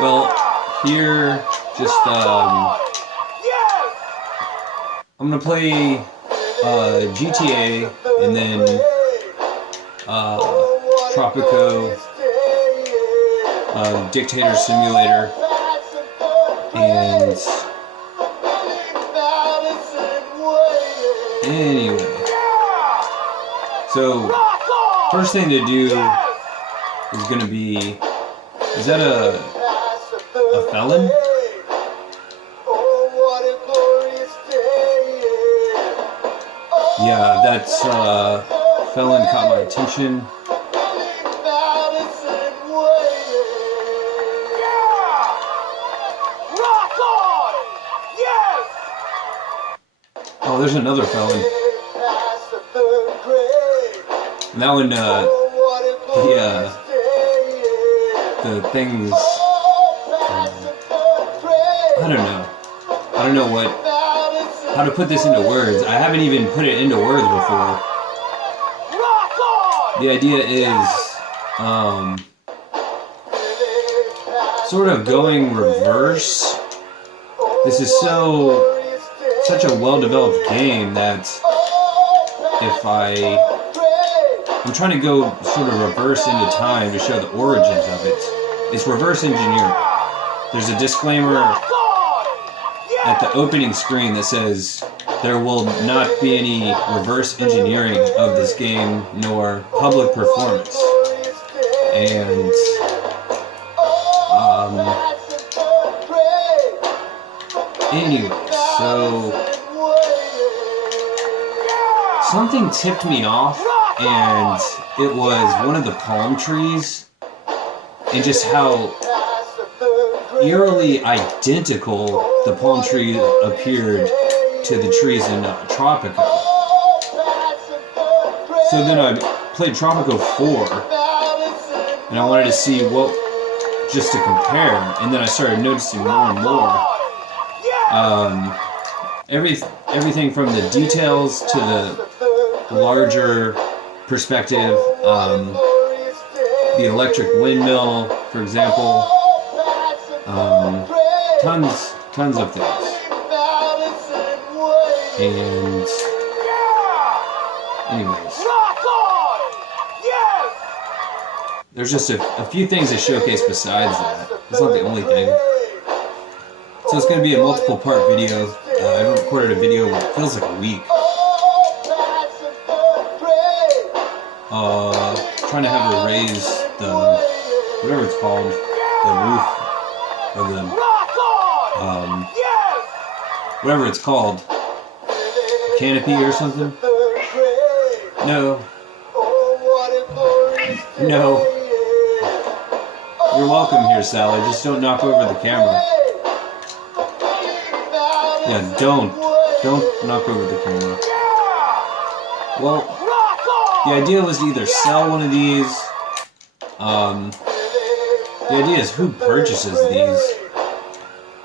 Well, here, just, I'm gonna play, GTA, and then, Tropico, Dictator Simulator, and, anyway. So, first thing to do is gonna be, is that a felon? Yeah, that's, felon caught my attention. Oh, there's another felon. And that one, the things, I don't know how to put this into words. I haven't even put it into words before. The idea is, sort of going reverse. This is such a well-developed game that if I'm trying to go sort of reverse into time to show the origins of it. It's reverse engineering. There's a disclaimer at the opening screen that says there will not be any reverse engineering of this game nor public performance. And anyway, so something tipped me off, and it was one of the palm trees, and just how eerily identical the palm tree appeared to the trees in Tropico. So then I played Tropico 4, and I wanted to see just to compare, and then I started noticing more and more. Everything from the details to the larger perspective, the electric windmill, for example, tons of things. And anyways, there's just a few things to showcase besides that. It's not the only thing. So it's going to be a multiple part video. I haven't recorded a video in what feels like a week. Trying to have her raise the, whatever it's called, the roof, or the, whatever it's called, canopy or something? No. You're welcome here, Sally, just don't knock over the camera. Yeah, don't knock over the camera. Well, the idea was to either sell one of these. The idea is who purchases these.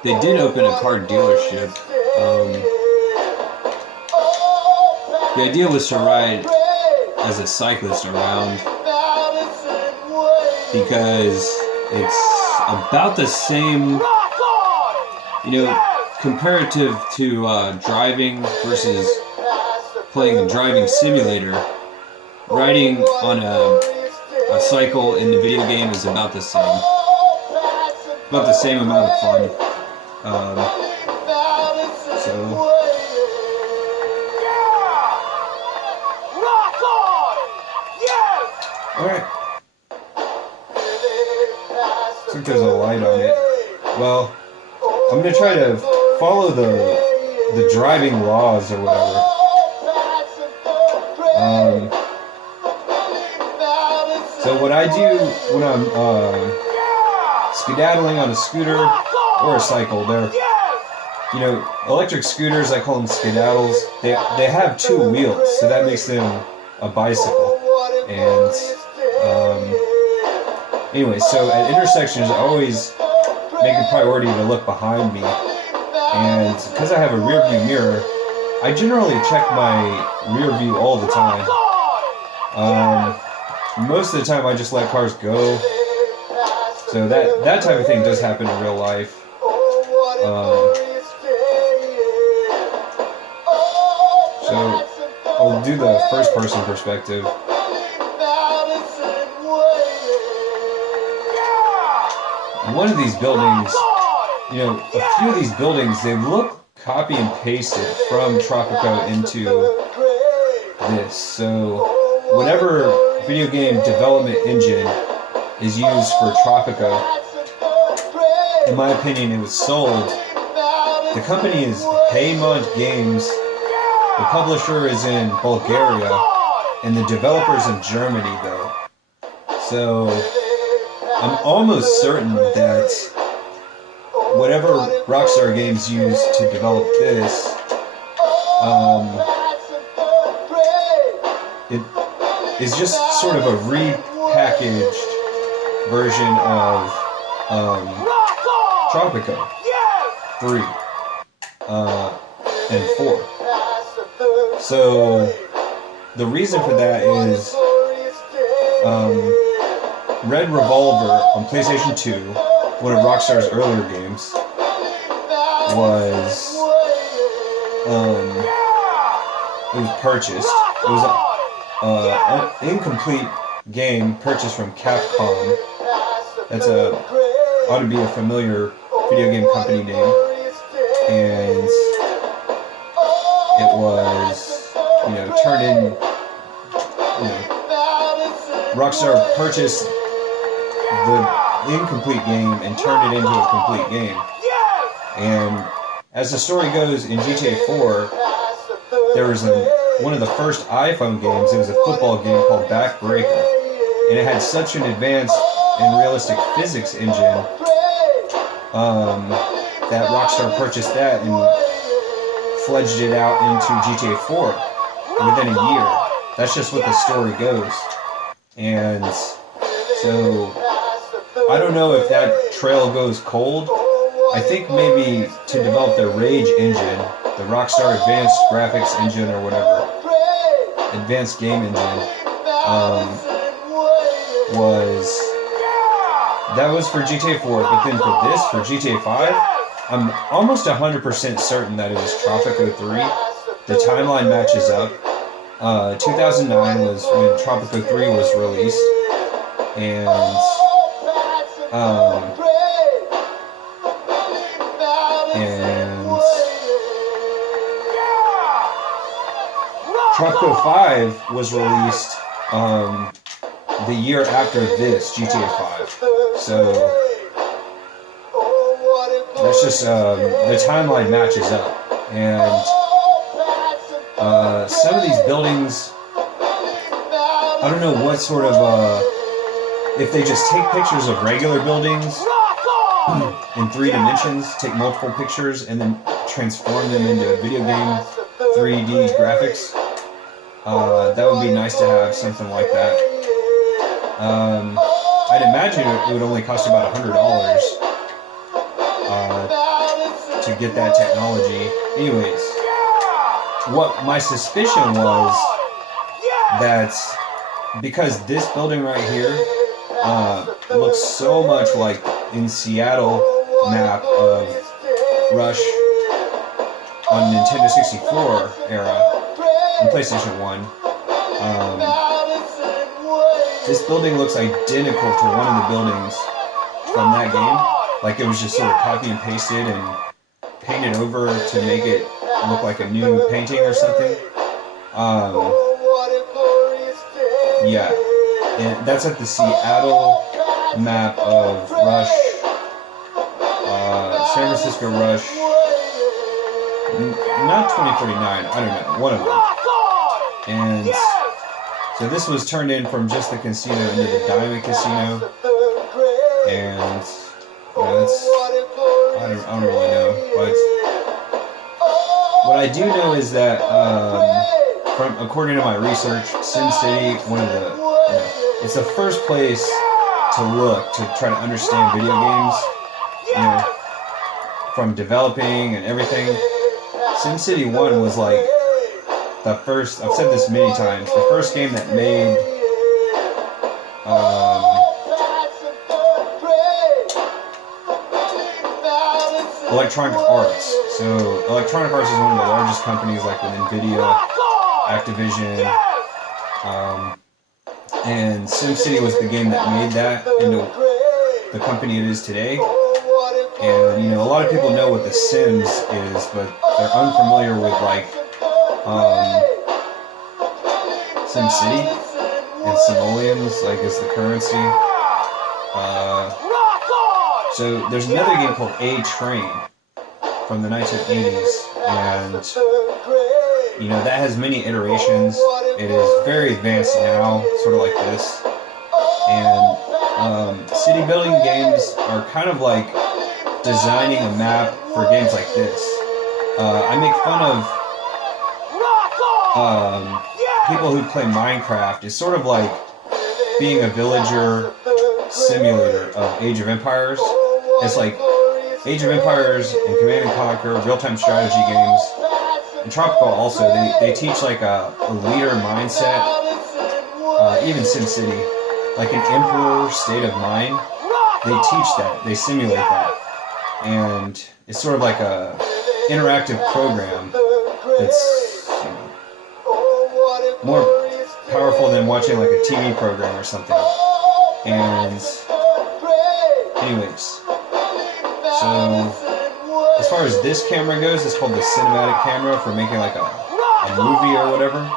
They did open a car dealership. The idea was to ride as a cyclist around because it's about the same, comparative to driving versus playing a driving simulator. Riding on a cycle in the video game is about the same. About the same amount of fun. Alright. Looks like there's a light on it. Well, I'm going to try to follow the driving laws or whatever. So what I do when I'm skedaddling on a scooter or a cycle, they're, electric scooters, I call them skedaddles. They have two wheels, so that makes them a bicycle. And anyway, so at intersections, I always make a priority to look behind me. And because I have a rear view mirror, I generally check my rear view all the time. Most of the time I just let cars go. So that type of thing does happen in real life. So I'll do the first person perspective. One of these buildings, you know, a few of these buildings, they look copy and pasted from Tropico into this. So whatever video game development engine is used for Tropico, in my opinion, it was sold. The company is Haymont Games. The publisher is in Bulgaria, and the developer's in Germany, though. So I'm almost certain that whatever Rockstar Games used to develop this, it is just sort of a repackaged version of Tropico 3 and 4. So the reason for that is Red Revolver on PlayStation 2, one of Rockstar's earlier games, was it was purchased. It was an incomplete game purchased from Capcom. That's ought to be a familiar video game company name, and it was, you know, turned in, you know, Rockstar purchased the incomplete game and turned it into a complete game. And as the story goes, in GTA 4, there was one of the first iPhone games. It was a football game called Backbreaker, and it had such an advanced and realistic physics engine that Rockstar purchased that and fledged it out into GTA 4 within a year. That's just what the story goes. And so I don't know if that trail goes cold. I think maybe to develop the Rage engine, the Rockstar Advanced Graphics engine or whatever, Advanced Game Engine, that was for GTA 4, but then for this, for GTA 5, I'm almost 100% certain that it was Tropico 3. The timeline matches up. 2009 was when Tropico 3 was released, and Tropico 5 was released the year after this, GTA 5. So that's just the timeline matches up, and some of these buildings, I don't know what sort of if they just take pictures of regular buildings in 3 dimensions, take multiple pictures, and then transform them into video game 3D graphics. That would be nice to have something like that. I'd imagine it would only cost about $100 to get that technology. Anyways, what my suspicion was that because this building right here looks so much like in Seattle map of Rush on Nintendo 64 era and PlayStation 1. This building looks identical to one of the buildings from that game. Like it was just sort of copy and pasted and painted over to make it look like a new painting or something. Yeah, and that's at the Seattle map of Rush, San Francisco Rush, not 2049, I don't know, one of them. And so this was turned in from just the casino into the Diamond Casino, and you know, I don't really know, but what I do know is that according to my research, SimCity, it's the first place to look to try to understand video games, you know, from developing and everything. SimCity 1 was like the first, I've said this many times, the first game that made Electronic Arts. So Electronic Arts is one of the largest companies, like with NVIDIA, Activision, and SimCity was the game that made that into the company it is today. And you know, a lot of people know what The Sims is, but they're unfamiliar with like SimCity and simoleons, like is the currency. So there's another game called A-Train from the 1980s, and you know, that has many iterations. It is very advanced now, sort of like this. And city building games are kind of like designing a map for games like this. I make fun of people who play Minecraft. It's sort of like being a villager simulator of Age of Empires. It's like Age of Empires and Command and Conquer, real-time strategy games. And Tropical also, they teach like a leader mindset. Even SimCity, like an emperor state of mind, they teach that, they simulate that. And it's sort of like a interactive program that's, you know, more powerful than watching like a TV program or something. And anyways, so as far as this camera goes, it's called the cinematic camera for making like a movie or whatever.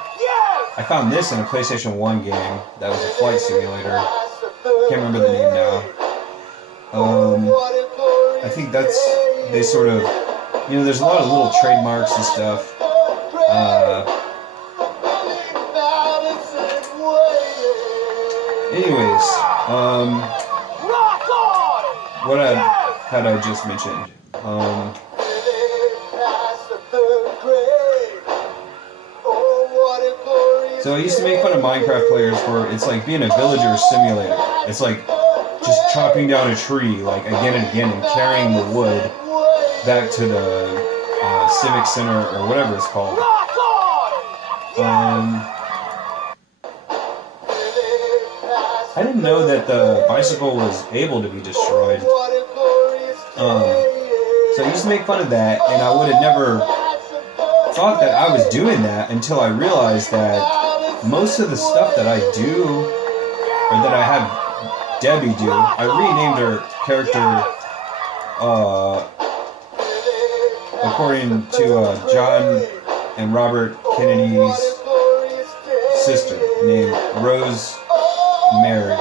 I found this in a PlayStation 1 game that was a flight simulator. Can't remember the name now. I think that's, they sort of, you know, there's a lot of little trademarks and stuff. Anyways, what had I just mentioned? So I used to make fun of Minecraft players for, it's like being a villager simulator. It's like just chopping down a tree like again and again and carrying the wood back to the civic center or whatever it's called. I didn't know that the bicycle was able to be destroyed. So I used to make fun of that, and I would have never thought that I was doing that until I realized that most of the stuff that I do, or that I have Debbie do, I renamed her character according to John and Robert Kennedy's sister, named Rose Mary.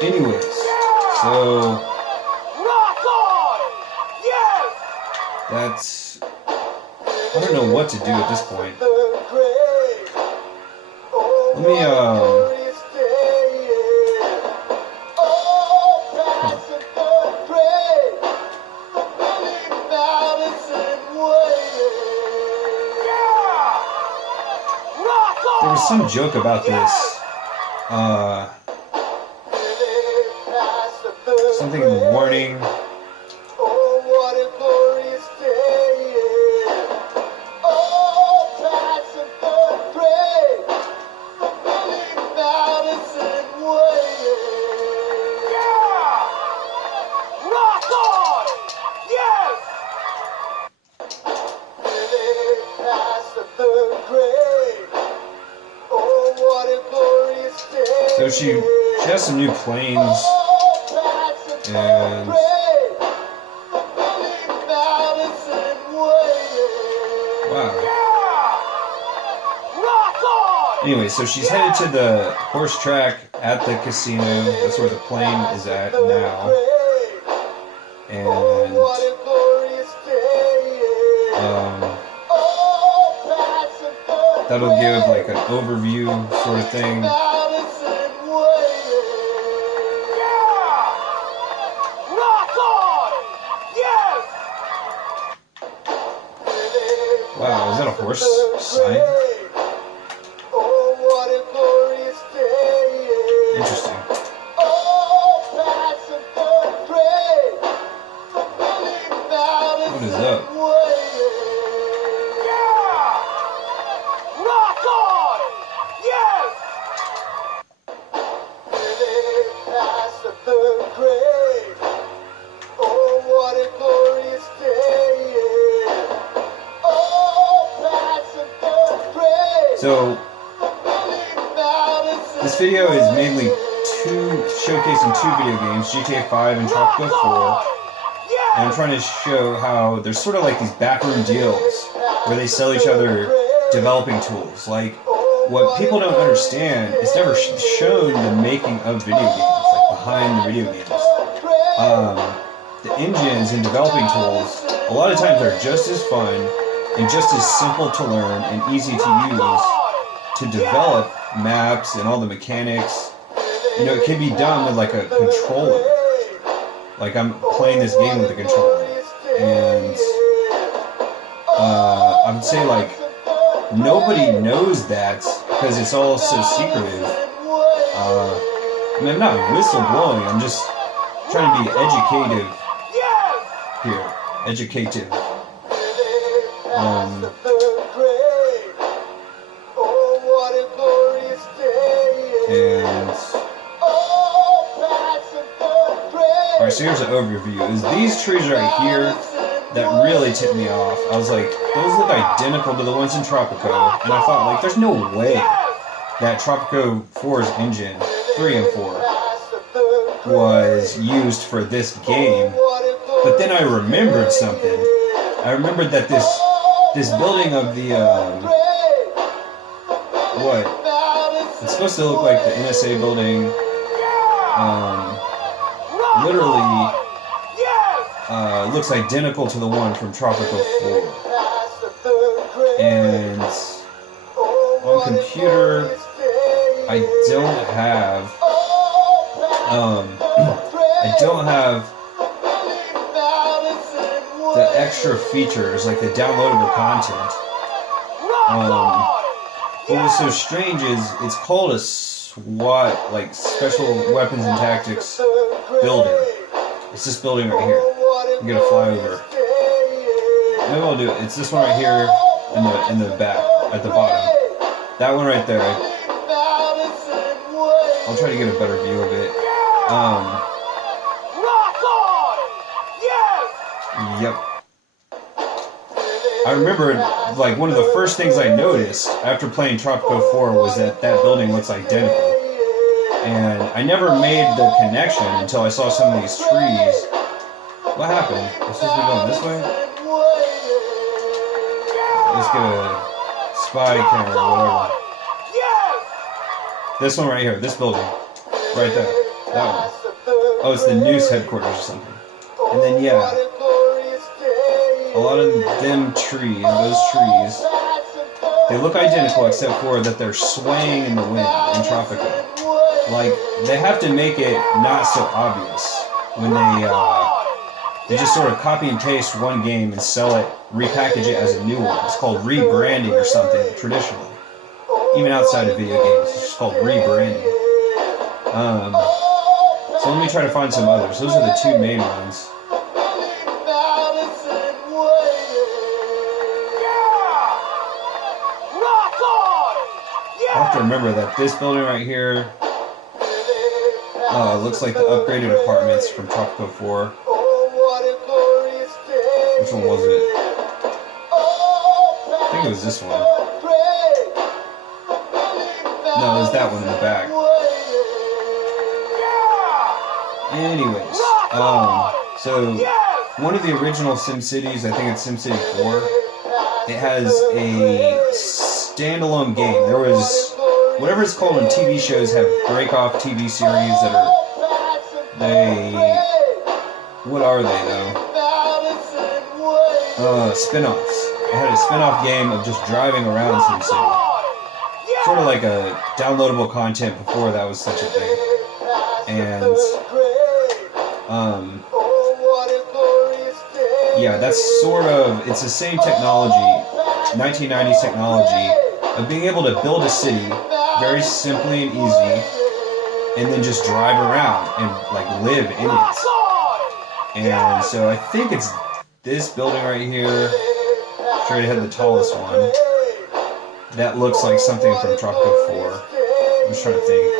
Anyways, so that's, I don't know what to do at this point. Let me there was some joke about this. Something in the warning. So she has some new planes, and wow. Anyway, so she's headed to the horse track at the casino. That's where the plane is at now. And that'll give like an overview sort of thing. Wow, is that a horse sign? Interesting. What is up? So this video is mainly showcasing two video games, GTA 5 and Tropico 4. And I'm trying to show how there's sort of like these backroom deals where they sell each other developing tools. Like, what people don't understand is never shown the making of video games, like behind the video games. The engines and developing tools a lot of times are just as fun and just as simple to learn and easy to use to develop maps and all the mechanics. You know, it can be done with like a controller. Like, I'm playing this game with a controller, and I would say like nobody knows that because it's all so secretive. I mean, I'm not whistleblowing, I'm just trying to be educative here. Educative. Alright, so here's an overview. Is these trees right here that really tipped me off. I was like, those look identical to the ones in Tropico, and I thought, like, there's no way that Tropico 4's engine, 3 and 4, was used for this game. But then I remembered something. I remembered that this building of the it's supposed to look like the NSA building. Literally looks identical to the one from Tropico 4. And on computer, I don't have the extra features, like the downloadable content. What was so strange is it's called a SWAT, like Special Weapons and Tactics building. It's this building right here. I'm gonna fly over. Maybe I'll do it. It's this one right here in the back, at the bottom. That one right there. I'll try to get a better view of it. Yep. I remember, like, one of the first things I noticed after playing Tropico 4 was that building looks identical. And I never made the connection until I saw some of these trees. What happened? Am I supposed to be going this way? Let's get a spy camera or whatever. This one right here, this building. Right there. That one. Oh, it's the news headquarters or something. And then, yeah, a lot of them trees, those trees, they look identical except for that they're swaying in the wind in Tropico. Like, they have to make it not so obvious when they just sort of copy and paste one game and sell it, repackage it as a new one. It's called rebranding or something, traditionally. Even outside of video games, it's just called rebranding. So let me try to find some others. Those are the two main ones. I have to remember that this building right here looks like the upgraded apartments from Tropico 4. Which one was it? I think it was this one. No, it was that one in the back. Anyways, so one of the original SimCities, I think it's SimCity 4, it has a standalone game. There was, whatever it's called when TV shows have break-off TV series that are, what are they though? Spin-offs. It had a spin-off game of just driving around SimCity. Sort of like a downloadable content before that was such a thing. And, yeah, that's sort of, it's the same technology, 1990s technology, of being able to build a city very simply and easy, and then just drive around and, like, live in it. And so I think it's this building right here, straight ahead, the tallest one, that looks like something from Tropico 4. I'm just trying to think.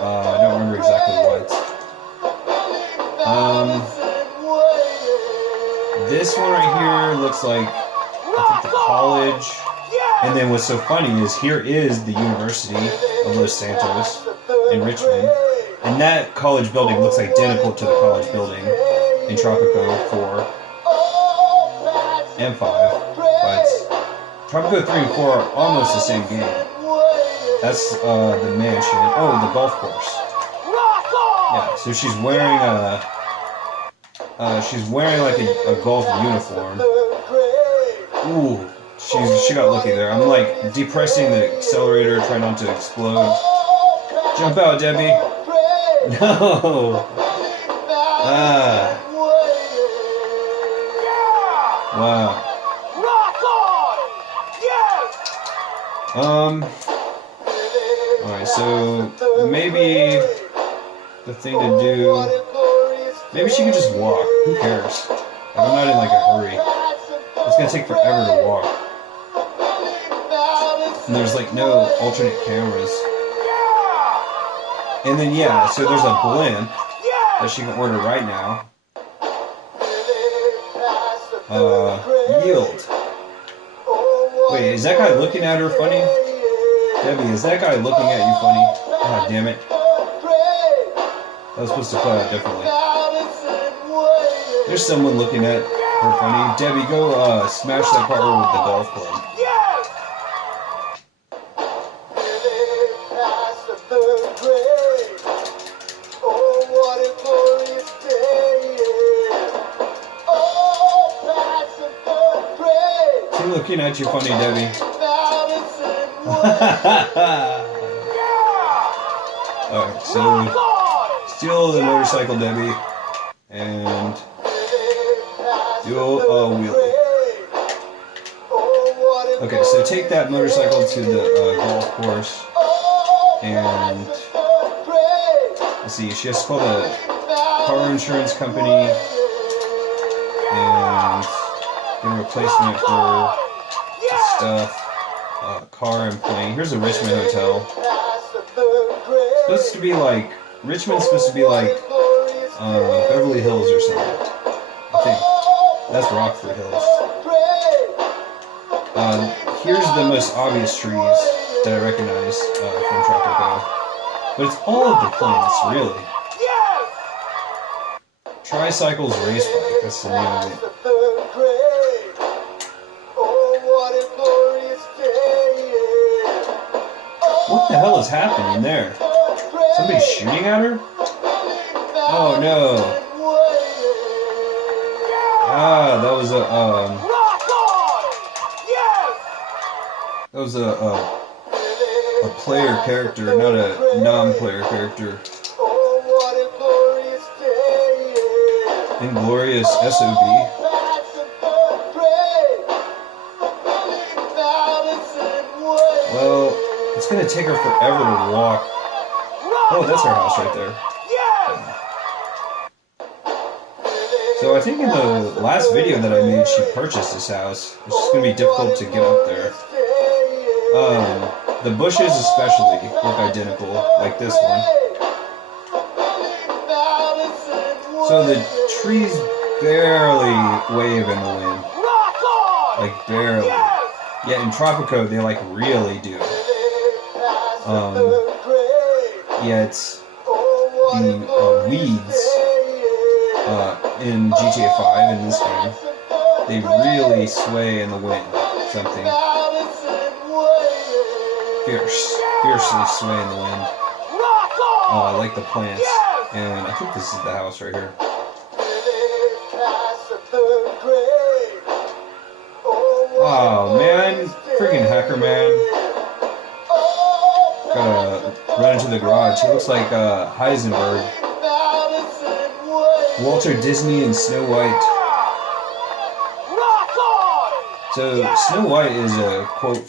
I don't remember exactly what. This one right here looks like, I think, the college And then what's so funny is here is the University of Los Santos in Richmond. And that college building looks identical to the college building in Tropico 4 and 5. But Tropico 3 and 4 are almost the same game. That's the mansion. Oh, the golf course. Yeah, so she's wearing like a golf uniform. Ooh, she got lucky there. I'm like depressing the accelerator, trying not to explode. Jump out, Debbie. No. Wow. Alright, so maybe the thing to do, maybe she could just walk. Who cares? I'm not in like a hurry. It's gonna take forever to walk. And there's like no alternate cameras. And then yeah, so there's a blimp that she can order right now. Yield. Wait, is that guy looking at her funny? Debbie, is that guy looking at you funny? God damn it. That was supposed to play out differently. There's someone looking at her funny. Debbie, go smash that car with the golf club. Is he looking at you funny, Debbie? Alright, so steal the motorcycle, Debbie, and do a wheelie. Okay, so take that motorcycle to the golf course, and let's see, she has to call the car insurance company and get a replacement for the stuff. Car and plane. Here's the Richmond Hotel. Supposed to be like Richmond's supposed to be like Beverly Hills or something. I think that's Rockford Hills. Here's the most obvious trees that I recognize from Tropico, but it's all of the plants, really. Tricycles Race Bike. That's the name of it. What the hell is happening there? Somebody's shooting at her? Oh no. That was a player character, not a non-player character. Inglorious SOB. Well, it's gonna take her forever to walk. Oh, that's her house right there. So I think in the last video that I made, she purchased this house. It's just gonna be difficult to get up there. The bushes especially look identical, like this one. So the trees barely wave in the wind. Like barely. Yeah, in Tropico, they like really do. Yeah, it's the weeds in GTA 5 in this game. They really sway in the wind. Something fiercely sway in the wind. Like the plants. And I think this is the house right here. Oh man, freaking hacker man. Gotta run into the garage. He looks like Heisenberg. Walter Disney and Snow White. So Snow White is a quote